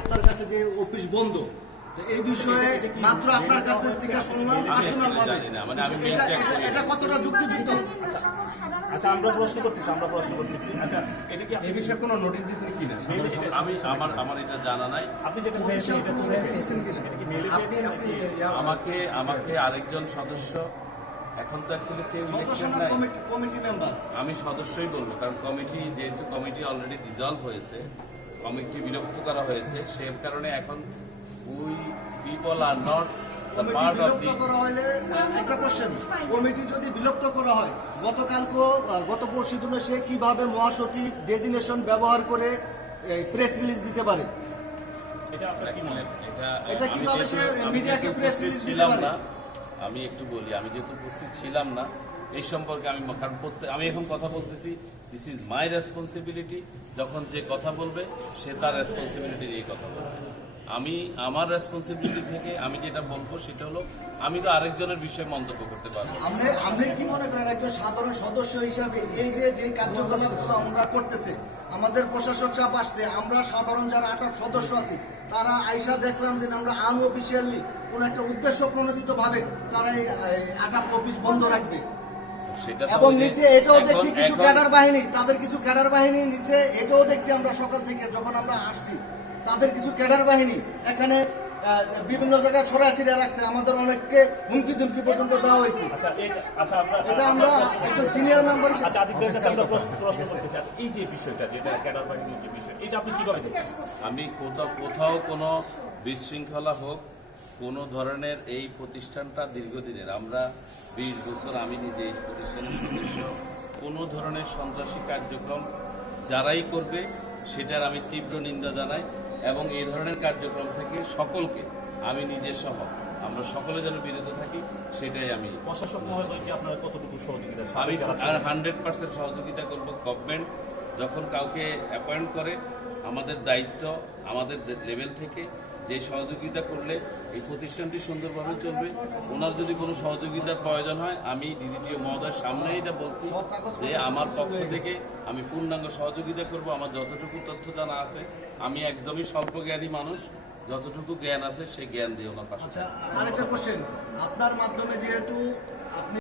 আপনার কাছে যে অফিস বন্ধ তো এই বিষয়ে মাত্র আপনার কাছ থেকে শুনলাম পার্সোনাল ভাবে। মানে এটা- কতটা যুক্তিযুক্ত? আচ্ছা আমরা প্রশ্ন করতেছি আমরা প্রশ্ন করতেছি। আচ্ছা এটা কি এই বিষয়ে কোনো নোটিশ দিয়েছেন কিনা? আমি আমার আমার এটা জানা নাই। আপনি যেটা পেয়েছেন এটা তুলে পেয়েছেন এটা কি মেলে পেয়েছেন নাকি আমাকে আমাকে আরেকজন সদস্য এখন তো অ্যাকচুয়ালি কেউ কমিটি মেম্বার আমি সদস্যই বলব কারণ কমিটি যেহেতু কমিটি অলরেডি ডিজলভ হয়েছে কমিটি বিলুপ্ত করা হয়েছে সে কারণে এখন we people are not committee যদি বিলুপ্ত করা হয় গতকালকে গত পরশু দিনে সে কীভাবে মহাসচিব ডেজিনেশন ব্যবহার করে প্রেস রিলিজ দিতে পারে এটা কি? এটা এটা আমি কীভাবে সে মিডিয়াকে যেহেতু press উপস্থিত দিতে পারে? না আমি একটু বলি আমি যেহেতু উপস্থিত ছিলাম না এই সম্পর্কে আমি কারণ আমি এখন কথা বলতেছি দিস ইজ মাই রেসপন্সিবিলিটি যখন যে কথা বলবে, সে তার রেসপন্সিবিলিটি নিয়ে কথা বলবে আমি আমার রেসপন্সিবিলিটি থেকে আমি যেটা বলব, সেটা হলো, আমি তো আরেকজনের বিষয়ে মন্তব্য করতে পারব। আপনি কি মনে করেন, একজন সাধারণ সদস্য হিসাবে এই যে যে কার্যকলাপগুলো আমরা করতেছে, আমাদের প্রশাসক চাপ আসছে, আমরা সাধারণ যারা আটক সদস্য আছি, তারা আইসা দেখলাম যে আমরা আনঅফিসিয়ালি কোন একটা উদ্দেশ্য প্রণোদিত ভাবে তারা এই আটাপ অফিস বন্ধ রাখছে এবং নিচে এটাও দেখছি কিছু ক্যাডার বাহিনী তাদের কিছু ক্যাডার বাহিনী নিচে এটাও দেখছি আমরা সকাল থেকে যখন আমরা আসছি তাদের কিছু ক্যাডার বাহিনী এখানে বিভিন্ন জায়গায় ছড়াছিড়ে রাখছে। আমাদের অনেককে হুমকি দুমকি পর্যন্ত দেওয়া হয়েছে। আচ্ছা আচ্ছা আমরা- এটা আমরা একজন সিনিয়র মেম্বার আচ্ছা আদিত্যের কাছে আমরা প্রশ্ন প্রশ্ন করতেছি আচ্ছা এই যে বিষয়টা যেটা ক্যাডার বাহিনীর যে বিষয় এটা আপনি কীভাবে দেখছেন? আমি কোথাও কোথাও কোনো বিশৃঙ্খলা হোক কোনো ধরনের এই প্রতিষ্ঠানটা দীর্ঘদিনের। আমরা বিশ বছর আমি নিজে এই প্রতিষ্ঠানের সদস্য। কোনো ধরনের সন্ত্রাসী কার্যক্রম যারাই করবে সেটার আমি তীব্র নিন্দা জানাই এবং এই ধরনের কার্যক্রম থেকে সকলকে আমি নিজের সহ আমরা সকলে যেন বিরত থাকি সেটাই আমি প্রশাসক মহোদয় কি আপনার কতটুকু সহযোগিতা আমি আর হান্ড্রেড পার্সেন্ট সহযোগিতা করব। গভর্নমেন্ট যখন কাউকে অ্যাপয়েন্ট করে আমাদের দায়িত্ব আমাদের লেভেল থেকে যে সহযোগিতা করলে এই প্রতিষ্ঠানটি সুন্দরভাবে চলবে। ওনার যদি কোনো সহযোগিতার প্রয়োজন হয় আমি ডিডিটিও মহোদয়ের সামনে এটা বলছি যে আমার পক্ষ থেকে আমি পূর্ণাঙ্গ সহযোগিতা করব। আমার যতটুকু তথ্য জানা আছে আমি একদমই স্বল্প জ্ঞানী মানুষ। যতটুকু জ্ঞান আছে সেই জ্ঞান দিয়ে ওনার পাশে আচ্ছা আরেকটা কোশ্চেন আপনার মাধ্যমে যেহেতু আপনি